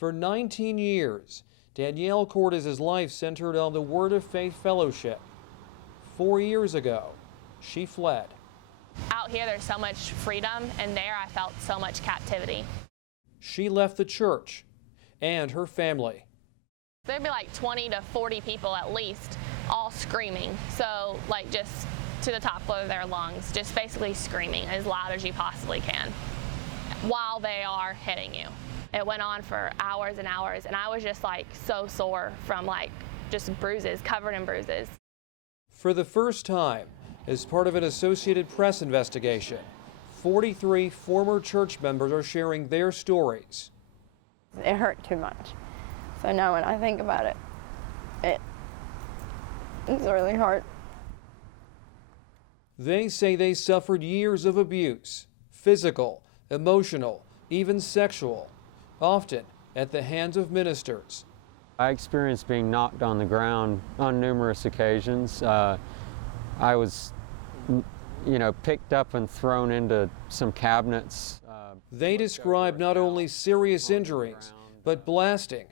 For 19 years, Danielle Cortez's life centered on the Word of Faith Fellowship. 4 years ago, she fled. Out here there's so much freedom, and there I felt so much captivity. She left the church and her family. There'd be like 20 to 40 people at least, all screaming. So like just to the top of their lungs, just basically screaming as loud as you possibly can while they are hitting you. It went on for hours and hours, and I was just like so sore from like just bruises, covered in bruises. For the first time, as part of an Associated Press investigation, 43 former church members are sharing their stories. It hurt too much. So now when I think about it, it's really hard. They say they suffered years of abuse, physical, emotional, even sexual, often at the hands of ministers. I experienced being knocked on the ground on numerous occasions. I was, picked up and thrown into some cabinets. They describe not only serious injuries, but blasting,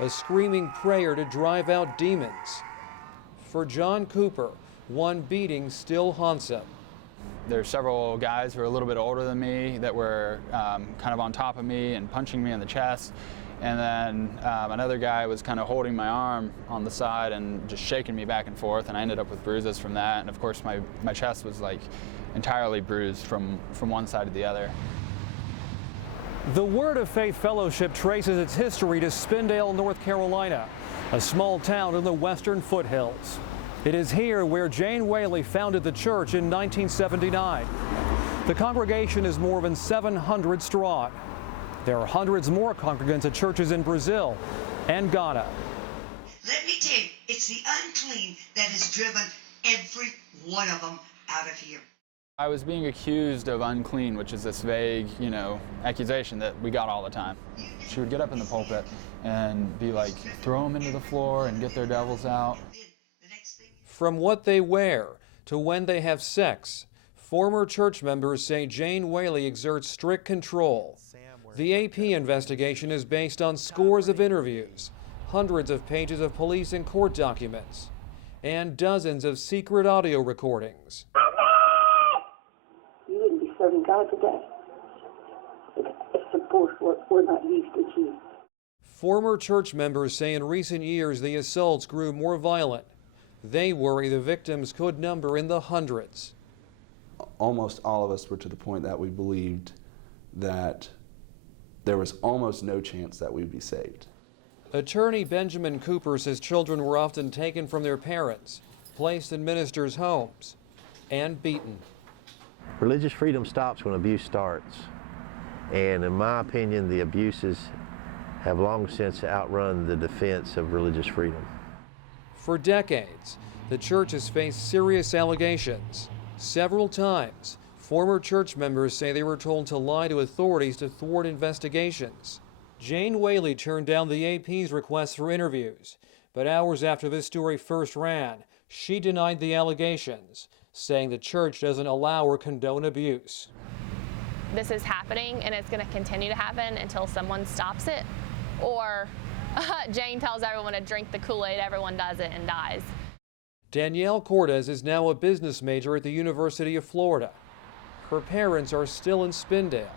a screaming prayer to drive out demons. For John Cooper, one beating still haunts him. There's several guys who are a little bit older than me that were kind of on top of me and punching me in the chest. And then another guy was kind of holding my arm on the side and just shaking me back and forth, and I ended up with bruises from that. And of course my chest was like entirely bruised from one side to the other. The Word of Faith Fellowship traces its history to Spindale, North Carolina, a small town in the western foothills. It is here where Jane Whaley founded the church in 1979. The congregation is more than 700 strong. There are hundreds more congregants at churches in Brazil and Ghana. Let me tell you, it's the unclean that has driven every one of them out of here. I was being accused of unclean, which is this vague, accusation that we got all the time. She would get up in the pulpit and be like, throw them into the floor and get their devils out. From what they wear to when they have sex, former church members say Jane Whaley exerts strict control. The AP investigation is based on scores of interviews, hundreds of pages of police and court documents, and dozens of secret audio recordings. You wouldn't be serving God today. It's of course we're not used to you. Former church members say in recent years the assaults grew more violent. They worry the victims could number in the hundreds. Almost all of us were to the point that we believed that there was almost no chance that we'd be saved. Attorney Benjamin Cooper says children were often taken from their parents, placed in ministers' homes, and beaten. Religious freedom stops when abuse starts. And in my opinion, the abuses have long since outrun the defense of religious freedom. For decades, the church has faced serious allegations. Several times, former church members say they were told to lie to authorities to thwart investigations. Jane Whaley turned down the AP's request for interviews, but hours after this story first ran, she denied the allegations, saying the church doesn't allow or condone abuse. This is happening, and it's going to continue to happen until someone stops it, or Jane tells everyone to drink the Kool-Aid, everyone does it and dies. Danielle Cortez is now a business major at the University of Florida. Her parents are still in Spindale.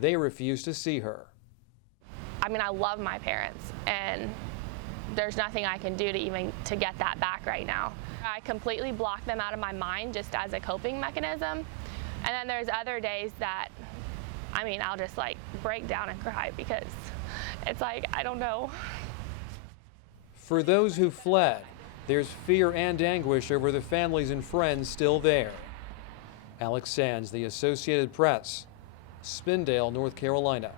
They refuse to see her. I mean, I love my parents, and there's nothing I can do to get that back right now. I completely block them out of my mind just as a coping mechanism. And then there's other days that, I'll just like break down and cry because it's like, I don't know. For those who fled, there's fear and anguish over the families and friends still there. Alex Sands, The Associated Press, Spindale, North Carolina.